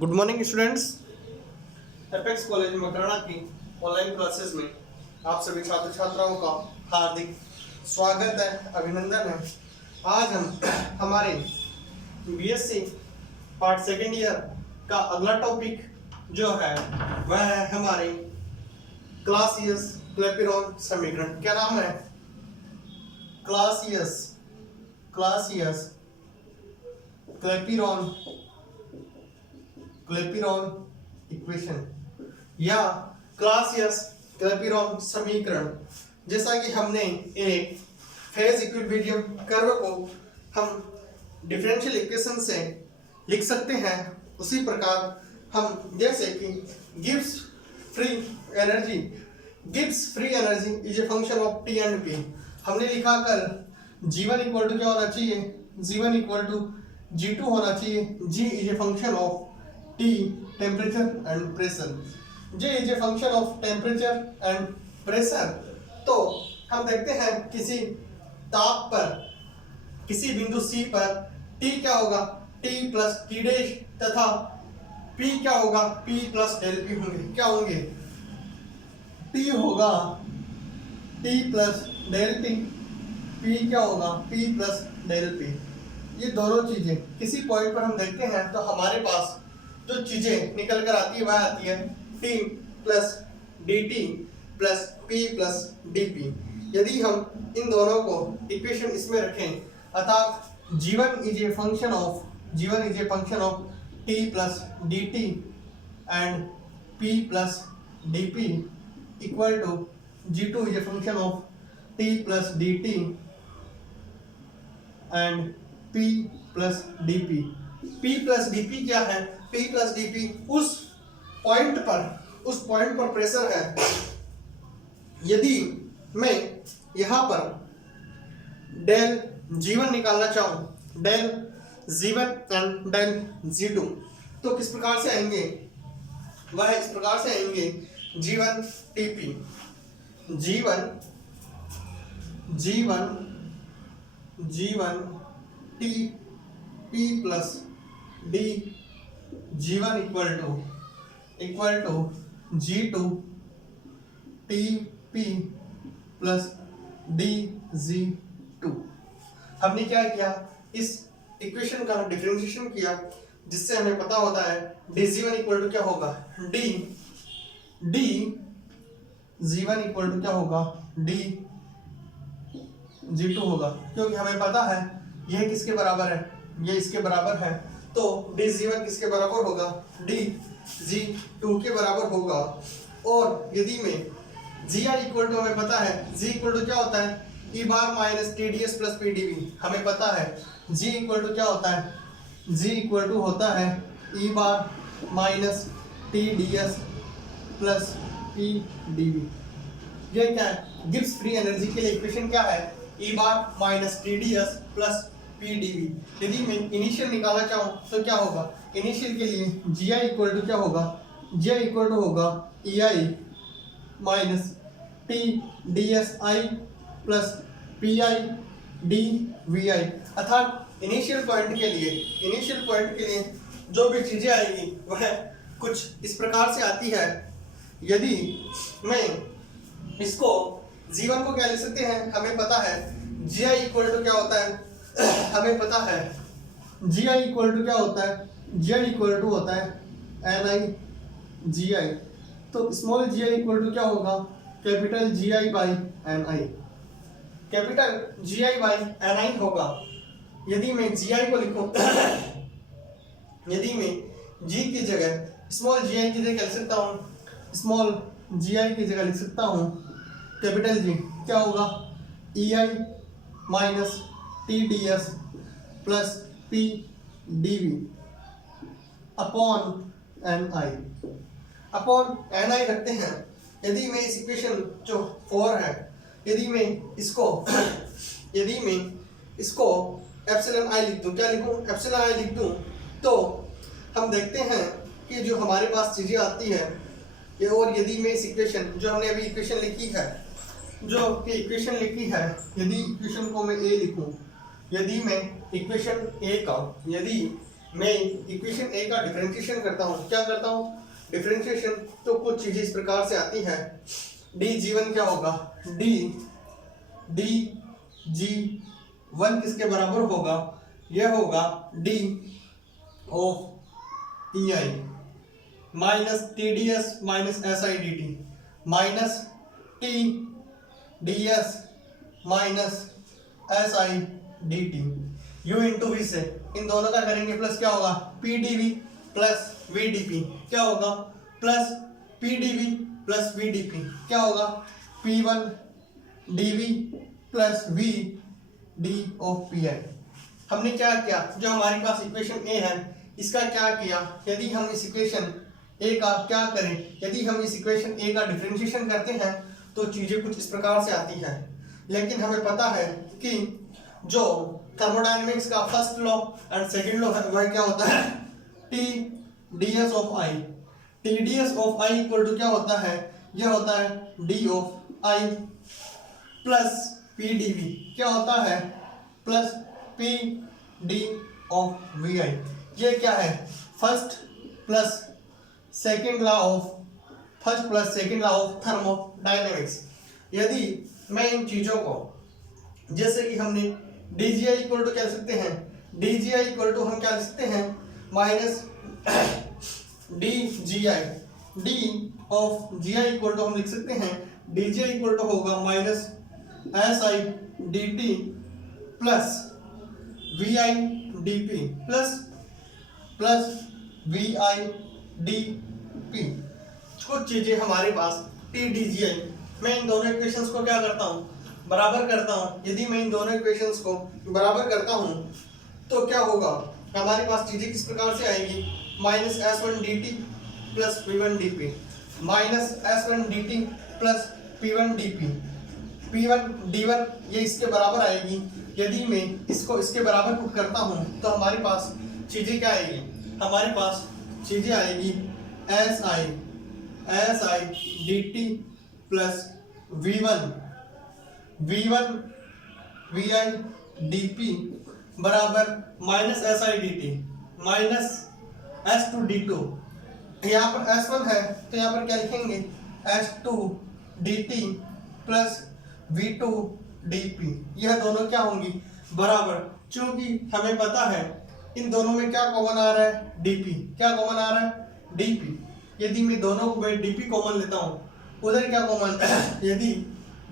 Good morning students. Apex college Makrana की online classes में आप सभी छात्र छात्राओं का हार्दिक स्वागत है, अभिनंदन है। आज हम हमारे बीएससी पार्ट सेकेंड ईयर का अगला टॉपिक जो है वह है हमारे क्लासियस क्लैपेरॉन समीकरण। क्या नाम है? क्लासियस क्लैपेरॉन इक्वेशन या क्लासियस क्लैपेरॉन समीकरण। जैसा कि हमने एक फेज इक्विलिब्रियम कर्व को हम डिफरेंशियल इक्वेशन से लिख सकते हैं, उसी प्रकार हम जैसे कि Gibbs free energy is a function of T and P. हमने लिखा कल G1 इक्वल टू क्या होना चाहिए? G1 इक्वल टू G2 होना चाहिए। G is a function of T temperature and pressure, J is a function of temperature and pressure. तो हम देखते हैं किसी ताप पर किसी बिंदु C पर T क्या होगा? T प्लस T डैश तथा P क्या होगा? P प्लस डेल P होंगे। क्या होंगे? T होगा T plus del T, P क्या होगा? P plus del P। ये दोनों चीजें किसी पॉइंट पर हम देखते हैं तो हमारे पास जो चीजें निकल कर आती है वह आती है T plus dt plus P plus dP। यदि हम इन दोनों को इक्वेशन इसमें रखें, अर्थात G1 is a function of T plus dt and P plus dP equal to G2 is a function of T plus dt and P plus dP। P plus dP क्या है? P plus dP उस point पर pressure है। यदि मैं यहाँ पर del G1 निकालना चाहूँ, del G1 and del G2, तो किस प्रकार से आएंगे? वह इस प्रकार से आएंगे G1 TP, G1 T P plus D G1 equal to G2 T P plus D G2। हमने क्या किया? इस इक्वेशन का डिफरेंशिएशन किया, जिससे हमें पता होता है dG1 इक्वल टू क्या होगा? D G1 इक्वल टू क्या होगा? D G2 होगा, क्योंकि हमें पता है यह किसके बराबर है? ये इसके बराबर है। तो dG1 किसके बराबर होगा? dG2 के बराबर होगा। और यदि मैं Gi इक्वल टू, हमें पता है G इक्वल टू क्या होता है? E बार माइनस TdS प्लस PdV। हमें पता है G इक्वल टू क्या होता है? G इक्वल टू होता है E बार माइनस TdS प्लस PdV। ये क्या है? गिब्स फ्री एनर्जी के लिए इक्वेशन क्या है? E बार माइनस TdS प्लस PdV। यदि मैं इनिशियल निकालना चाहूँ तो क्या होगा? इनिशियल के लिए Gi इक्वल टू क्या होगा? Gi इक्वल टू होगा EI minus TdSi plus PI dVi। अर्थात इनिशियल पॉइंट के लिए जो भी चीजें आएगी वह कुछ इस प्रकार से आती है। यदि मैं इसको G1 को क्या लिख सकते हैं? हमें पता है Gi इक्वल टू क्या होता है? हमें पता है Gi इक्वल टू क्या होता है? Gi इक्वल टू होता है Ni Gi। तो स्मॉल gi इक्वल टू क्या होगा? Capital Gi by Ni। Capital Gi by Ni होगा। यदि मैं Gi को लिखूं यदि मैं G की जगह स्मॉल gi की जगह लिख सकता हूँ, स्मॉल gi की जगह लिख सकता हूँ कैपिटल G। क्या होगा? EI minus TdS plus PdV upon Ni रखते हैं। यदि मैं इस इक्वेशन जो 4 है, यदि मैं इसको एप्सिलॉन i लिख दूं, क्या लिखूं? एप्सिलॉन i लिख दूं, तो हम देखते हैं कि जो हमारे पास चीजें आती है ये। और यदि मैं इस इक्वेशन जो हमने अभी इक्वेशन लिखी है, यदि इक्वेशन को मैं A लिखूं, यदि मैं इक्वेशन A का यदि मैं इक्वेशन ए का डिफरेंशिएशन करता हूँ, क्या करता हूँ डिफरेंशिएशन, तो कुछ चीजें इस प्रकार से आती हैं। डी जी वन क्या होगा, डी जी वन किसके बराबर होगा, यह होगा D of T I minus T D S minus S I D T minus T D S minus S I D T U into V से इन दोनों का करेंगे प्लस क्या होगा P D V plus V D P क्या होगा plus P D V plus V D P क्या होगा P one D V plus V D of P I. हमने क्या किया, जो हमारे पास इक्वेशन ए है इसका क्या किया, यदि हम इस इक्वेशन ए का क्या करें, यदि हम इस इक्वेशन ए का डिफरेंशिएशन करते हैं तो चीजें कुछ इस प्रकार से आती हैं। लेकिन हमें पता है कि जो थर्मोडायनेमिक्स का first law and second law है वह क्या होता है T D S of I, T D S of I equal to क्या होता है, यह होता है D of I plus P D V क्या होता है plus P D of V I. ये क्या है first plus second law of thermodynamics. यदि मैं इन चीजों को जैसे कि हमने D G I equal to क्या लिख सकते हैं, D G I equal to हम क्या लिख सकते हैं minus D G I, D of G I equal to हम लिख सकते हैं D G I equal to होगा minus S I D T plus V I D P plus V I D P. कुछ चीजें हमारे पास टी डी जी आई, मैं इन दोनों इक्वेशंस को क्या करता हूँ बराबर करता हूँ। यदि मैं इन दोनों इक्वेशंस को बराबर करता हूँ तो क्या होगा, हमारे पास चीजें किस प्रकार से आएगी minus S one D T plus P one D P minus S one D T plus P one D P, P one D one ये इसके बराबर आएगी। यदि मैं इसको इसके बराबर पुट करता हूँ तो हमारे पास चीजें क्या आएगी, हमारे पास चीजें आएगी S I D T plus V one V I D P बराबर minus S I D T minus S two D two. यहाँ पर एस वन है तो यहाँ पर क्या लिखेंगे S two D T plus V two D P. यह दोनों क्या होंगी बराबर, चूंकि हमें पता है इन दोनों में क्या कॉमन आ रहा है डीपी, क्या कॉमन आ रहा है डीपी। यदि मैं दोनों को मैं डीपी कॉमन लेता हूँ उधर क्या कॉमन यदि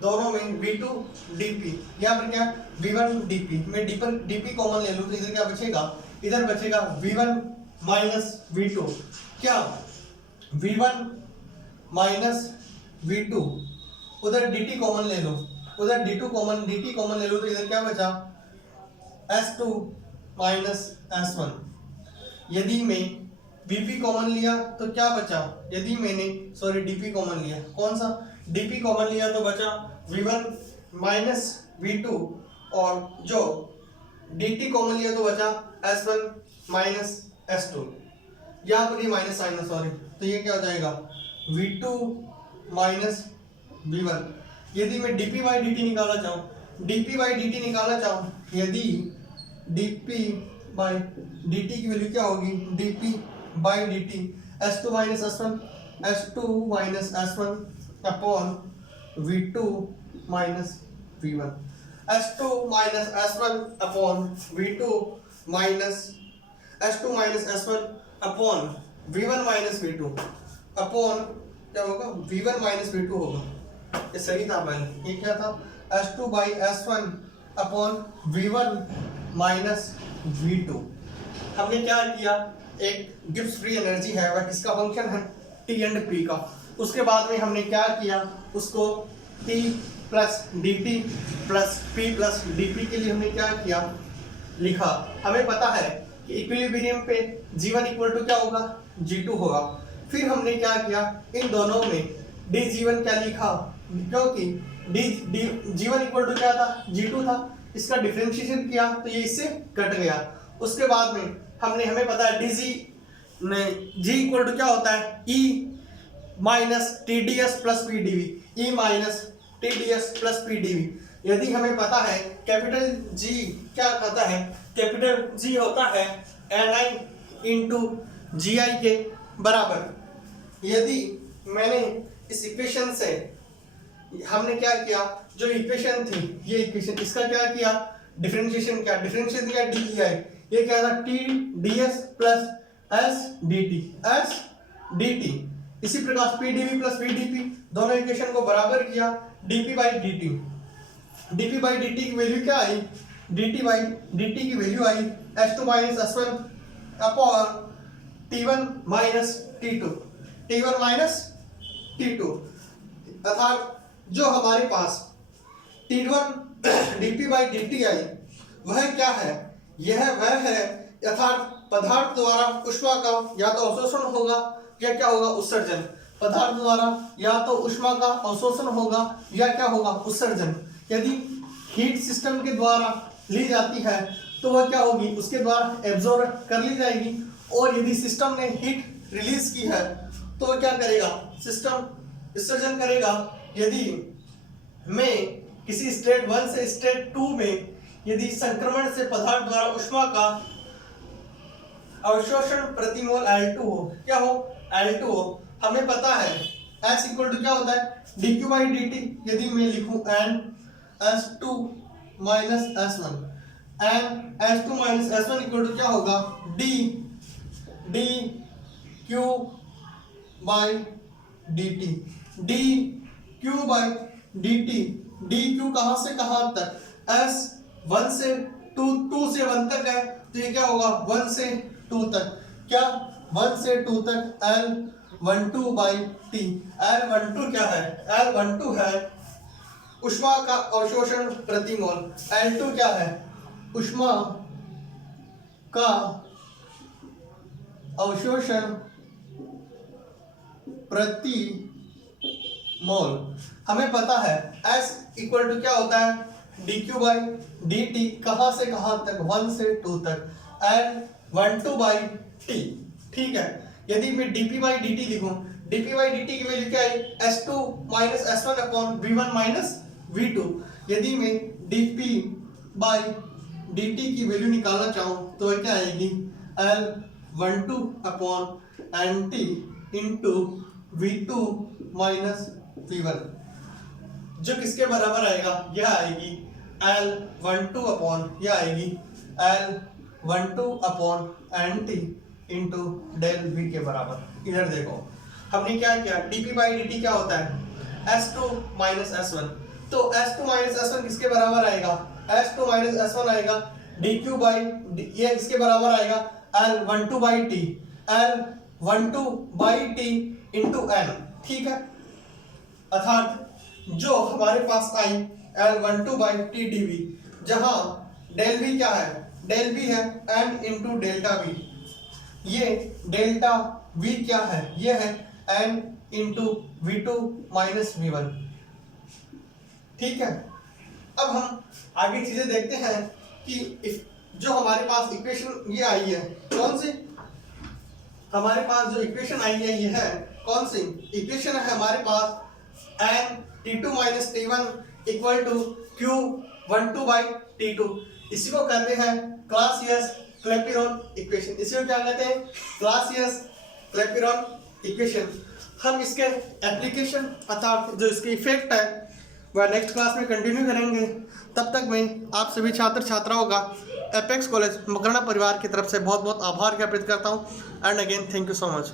दोनों में V2 dp, यहाँ पर क्या V1 dp, मैं dp कॉमन ले लूँ तो इधर क्या बचेगा, इधर बचेगा V1 माइनस V2, क्या V1 माइनस V2, उधर dt कॉमन ले लो, उधर dt कॉमन ले लो तो इधर क्या बचा S2 माइनस S1। यदि मैं Vp कॉमन लिया तो क्या बचा, यदि मैंने dp कॉमन लिया, कौन सा dp कॉमन लिया तो बचा V1 माइनस V2 और जो dt कॉमन लिया तो बचा S1 माइनस S2। यहाँ पर ये माइनस साइन है तो ये क्या हो जाएगा V2 माइनस V1। यदि मैं dp बाई dt निकालना चाहूँ, यदि dp बाई dt की वैल्यू क्या होगी dp by dt S2 minus S1 upon V2 minus V1, S2 minus S1 upon V2 minus S2 minus S1 upon V1 minus V2 upon क्या होगा V1 minus V2 होगा। ये सही था पहले, ये क्या था S2 by S1 upon V1 minus V2। हमने क्या किया, एक गिब्स फ्री एनर्जी है वह किसका फंक्शन है T एंड P का। उसके बाद में हमने क्या किया, उसको T plus dt plus P plus dp के लिए हमने क्या किया लिखा। हमें पता है कि इक्विलिब्रियम पे G1 इक्वल टू क्या होगा G2 होगा। फिर हमने क्या किया, इन दोनों में dG1 क्या लिखा, क्योंकि G1 इक्वल टू क्या था G2 था, इसका डिफरेंशिएशन किया तो ये इससे कट गया। उसके बाद में हमें पता है G इक्वल टू क्या होता है E minus TDS plus PdV, E minus TDS plus PdV। यदि हमें पता है कैपिटल G क्या कहता है, कैपिटल G होता है Ni इंटू जी आई के बराबर। यदि मैंने इस इक्वेशन से हमने क्या किया, जो इक्वेशन थी ये इक्वेशन, इसका क्या किया डिफरेंशिएशन किया, डिफरेंशिएशन किया डी ई आई, ये क्या था T D S plus S D T, S D T. इसी प्रकार P D V plus V D P, दोनों इक्वेशन को बराबर किया D P by D T. D P by D T की वैल्यू क्या आई, D T by D T की वैल्यू आई S two minus S one upon T one minus T two, T one minus T two. अर्थात जो हमारे पास T1 dP by dt आई वह क्या है, यह वह है अर्थात पदार्थ द्वारा ऊष्मा का या तो अवशोषण होगा या क्या होगा उत्सर्जन, पदार्थ द्वारा या तो ऊष्मा का अवशोषण होगा या क्या होगा उत्सर्जन। यदि हीट सिस्टम के द्वारा ली जाती है तो वह क्या होगी, उसके द्वारा एब्जॉर्ब कर ली जाएगी, और यदि सिस्टम ने हीट रिलीज की है तो वह क्या करेगा, सिस्टम उत्सर्जन करेगा। यदि मैं किसी स्टेट 1 से स्टेट 2 में यदि संक्रमण से पदार्थ द्वारा ऊष्मा का अवशोषण प्रति मोल L2 हो, क्या हो L2 हो, हमें पता है S इक्वल टू क्या होता है dQ बाई dt। यदि मैं लिखूं N S2 minus S1, N S2 minus S1 equal to क्या होगा D dQ by dt, dQ by dt, dQ कहां से कहां तक, S 1 से 2, 2 से 1 तक है तो ये क्या होगा 1 से 2 तक, क्या 1 से 2 तक L12 बाई T। L12 क्या है, L12 है ऊष्मा का अवशोषण प्रति मोल, L2 क्या है ऊष्मा का अवशोषण प्रति मोल। हमें पता है S इक्वल टू क्या होता है dQ बाई dt, कहां से कहां तक 1 से 2 तक, L12 बाई T। ठीक है, यदि मैं dP बाई dt लिखूं, dP बाई dt की वैल्यू क्या है S2 minus S1 upon V1 minus V2। यदि मैं dP बाई dt की वैल्यू निकालना चाहूं तो वह क्या आएगी L12 upon NT into V2 minus V1, जो किसके बराबर आएगा, यह आएगी L12 अपॉन, यह आएगी L12 upon NT into del V के बराबर। इधर देखो हमने क्या किया, dP बाई dt क्या होता है S2 माइनस S1, तो S2 माइनस S1 किसके बराबर आएगा, S2 माइनस S1 आएगा dQ बाई, ये इसके बराबर आएगा L12 by T, L12 by T into N। ठीक है, अर्थात जो हमारे पास आई L12 बाई T dV, जहां डेल V क्या है, डेल V है N इंटू डेल्टा V, ये डेल्टा V क्या है, ये है N into V2 minus V1। ठीक है, अब हम आगे चीजें देखते हैं कि जो हमारे पास इक्वेशन ये आई है कौन सी, हमारे पास जो इक्वेशन आई है ये है कौन सी इक्वेशन है, हमारे पास N T2 minus T1 equal to Q12 by T2। इसी को कहते हैं क्लासियस क्लैपेरॉन इक्वेशन, इसी को क्या कहते हैं क्लासियस क्लैपेरॉन इक्वेशन। हम इसके एप्लीकेशन अर्थात जो इसके इफेक्ट है वह नेक्स्ट क्लास में कंटिन्यू करेंगे। तब तक मैं आप सभी छात्र छात्राओं का एपेक्स कॉलेज मकराना परिवार की तरफ से बहुत बहुत आभार ज्ञापित करता हूँ। And again thank you so much.